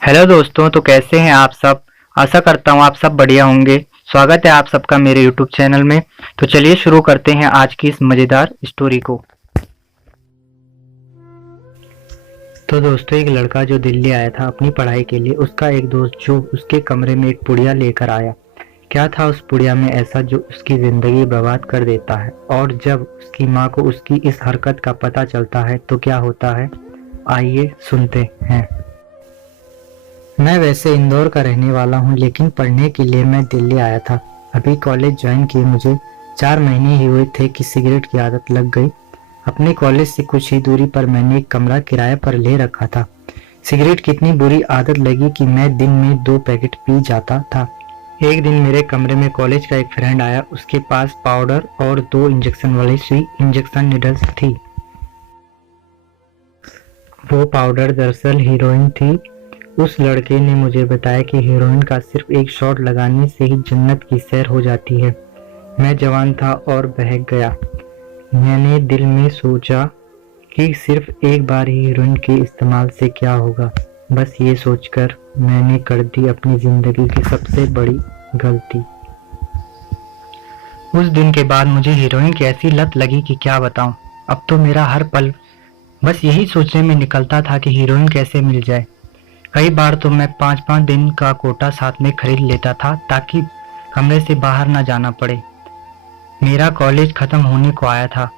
Hello दोस्तों, तो कैसे हैं आप सब। आशा करता हूँ आप सब बढ़िया होंगे। स्वागत है आप सबका मेरे यूट्यूब चैनल में। तो चलिए शुरू करते हैं आज की इस मज़ेदार स्टोरी को। तो दोस्तों, एक लड़का जो दिल्ली आया था अपनी पढ़ाई के लिए, उसका एक दोस्त जो उसके कमरे में एक पुड़िया लेकर आया। क्या था उस पुड़िया में ऐसा जो उसकी ज़िंदगी बर्बाद कर देता है, और जब उसकी माँ को उसकी इस हरकत का पता चलता है तो क्या होता है, आइए सुनते हैं। मैं वैसे इंदौर का रहने वाला हूँ, लेकिन पढ़ने के लिए मैं दिल्ली आया था। अभी कॉलेज ज्वाइन किए मुझे 4 महीने ही हुए थे कि सिगरेट की आदत लग गई। अपने कॉलेज से कुछ ही दूरी पर मैंने एक कमरा किराए पर ले रखा था। सिगरेट की इतनी बुरी आदत लगी कि मैं दिन में 2 पैकेट पी जाता था। एक दिन मेरे कमरे में कॉलेज का एक फ्रेंड आया। उसके पास पाउडर और 2 इंजेक्शन वाली सुई इंजेक्शन निडल्स थी। वो पाउडर दरअसल हीरोइन थी। उस लड़के ने मुझे बताया कि हीरोइन का सिर्फ एक शॉट लगाने से ही जन्नत की सैर हो जाती है। मैं जवान था और बहक गया। मैंने दिल में सोचा कि सिर्फ एक बार ही हीरोइन के इस्तेमाल से क्या होगा। बस ये सोचकर मैंने कर दी अपनी जिंदगी की सबसे बड़ी गलती। उस दिन के बाद मुझे हीरोइन की ऐसी लत लगी कि क्या बताऊं। अब तो मेरा हर पल बस यही सोचने में निकलता था कि हीरोइन कैसे मिल जाए। कई बार तो मैं 5-5 दिन का कोटा साथ में खरीद लेता था ताकि कमरे से बाहर ना जाना पड़े। मेरा कॉलेज खत्म होने को आया था।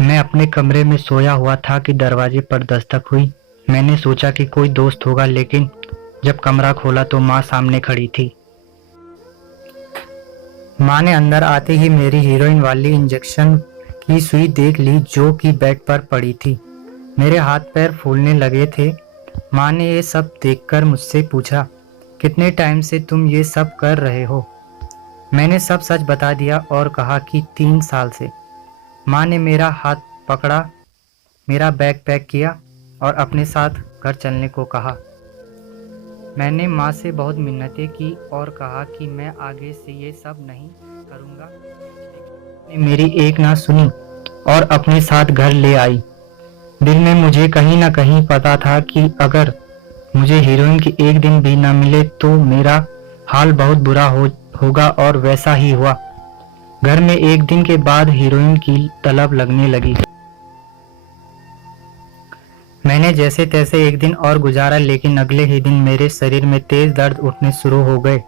मैं अपने कमरे में सोया हुआ था कि दरवाजे पर दस्तक हुई। मैंने सोचा कि कोई दोस्त होगा, लेकिन जब कमरा खोला तो माँ सामने खड़ी थी। माँ ने अंदर आते ही मेरी हीरोइन वाली इंजेक्शन की सुई देख ली जो कि बेड पर पड़ी थी। मेरे हाथ पैर फूलने लगे थे। माँ ने ये सब देखकर मुझसे पूछा, कितने टाइम से तुम ये सब कर रहे हो। मैंने सब सच बता दिया और कहा कि 3 साल से। माँ ने मेरा हाथ पकड़ा, मेरा बैग पैक किया और अपने साथ घर चलने को कहा। मैंने माँ से बहुत मिन्नतें की और कहा कि मैं आगे से ये सब नहीं करूँगा। लेकिन मेरी एक ना सुनी और अपने साथ घर ले आई। दिल में मुझे कहीं ना कहीं पता था कि अगर मुझे हीरोइन की एक दिन भी ना मिले तो मेरा हाल बहुत बुरा होगा, और वैसा ही हुआ। घर में एक दिन के बाद हीरोइन की तलब लगने लगी। मैंने जैसे तैसे एक दिन और गुजारा, लेकिन अगले ही दिन मेरे शरीर में तेज दर्द उठने शुरू हो गए।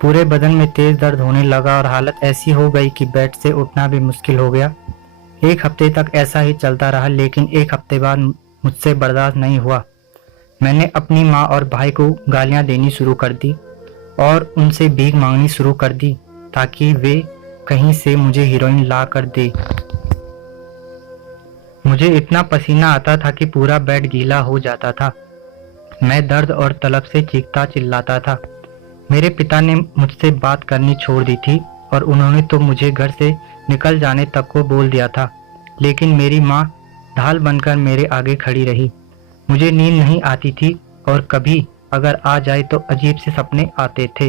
पूरे बदन में तेज दर्द होने लगा और हालत ऐसी हो गई कि बेड से उठना भी मुश्किल हो गया। 1 हफ्ते तक ऐसा ही चलता रहा, लेकिन 1 हफ्ते बाद मुझसे बर्दाश्त नहीं हुआ। मैंने अपनी माँ और भाई को गालियाँ देनी शुरू कर दी और उनसे भीख मांगनी शुरू कर दी ताकि वे कहीं से मुझे हीरोइन ला कर दे। मुझे इतना पसीना आता था कि पूरा बेड गीला हो जाता था। मैं दर्द और तलब से चीखता चिल्लाता था। मेरे पिता ने मुझसे बात करनी छोड़ दी थी और उन्होंने तो मुझे घर से निकल जाने तक को बोल दिया था, लेकिन मेरी माँ ढाल बनकर मेरे आगे खड़ी रही। मुझे नींद नहीं आती थी और कभी अगर आ जाए तो अजीब से सपने आते थे।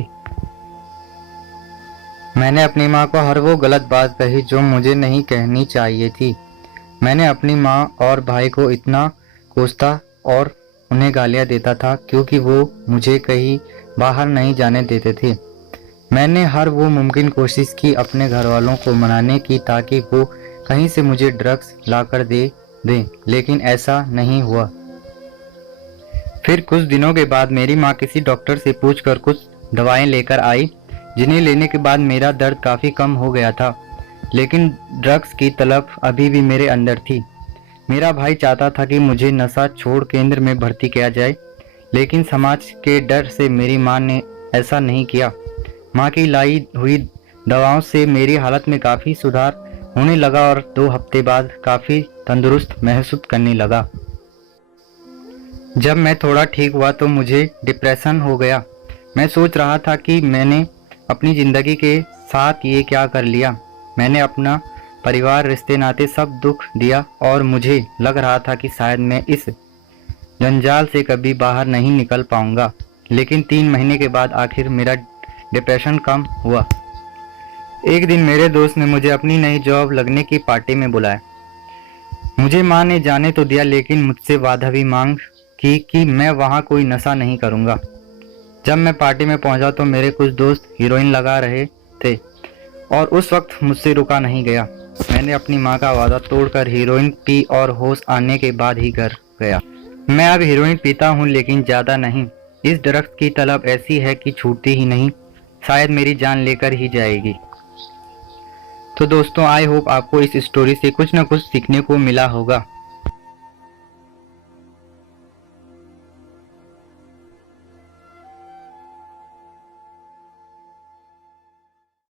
मैंने अपनी माँ को हर वो गलत बात कही जो मुझे नहीं कहनी चाहिए थी। मैंने अपनी माँ और भाई को इतना कोसता और उन्हें गालियाँ देता था क्योंकि वो मुझे कहीं बाहर नहीं जाने देते थे। मैंने हर वो मुमकिन कोशिश की अपने घर वालों को मनाने की ताकि वो कहीं से मुझे ड्रग्स लाकर दे दें, लेकिन ऐसा नहीं हुआ। फिर कुछ दिनों के बाद मेरी माँ किसी डॉक्टर से पूछकर कुछ दवाएं लेकर आई, जिन्हें लेने के बाद मेरा दर्द काफ़ी कम हो गया था, लेकिन ड्रग्स की तलब अभी भी मेरे अंदर थी। मेरा भाई चाहता था कि मुझे नशा छोड़ केंद्र में भर्ती किया जाए, लेकिन समाज के डर से मेरी माँ ने ऐसा नहीं किया। माँ की लाई हुई दवाओं से मेरी हालत में काफ़ी सुधार होने लगा और 2 हफ्ते बाद काफ़ी तंदुरुस्त महसूस करने लगा। जब मैं थोड़ा ठीक हुआ तो मुझे डिप्रेशन हो गया। मैं सोच रहा था कि मैंने अपनी ज़िंदगी के साथ ये क्या कर लिया। मैंने अपना परिवार, रिश्ते नाते सब दुख दिया और मुझे लग रहा था कि शायद मैं इस जंजाल से कभी बाहर नहीं निकल पाऊंगा। लेकिन 3 महीने के बाद आखिर मेरा डिप्रेशन कम हुआ। एक दिन मेरे दोस्त ने मुझे अपनी नई जॉब लगने की पार्टी में बुलाया। मुझे माँ ने जाने तो दिया, लेकिन मुझसे वादा भी मांग कि मैं वहाँ कोई नशा नहीं करूँगा। जब मैं पार्टी में पहुँचा तो मेरे कुछ दोस्त हीरोइन लगा रहे थे और उस वक्त मुझसे रुका नहीं गया। मैंने अपनी माँ का वादा तोड़कर हीरोइन पी और होश आने के बाद ही घर गया। मैं अब हीरोइन पीता हूँ, लेकिन ज़्यादा नहीं। इस ड्रग्स की तलब ऐसी है कि छूटती ही नहीं, शायद मेरी जान लेकर ही जाएगी। तो दोस्तों, आई होप आपको इस स्टोरी से कुछ न कुछ सीखने को मिला होगा।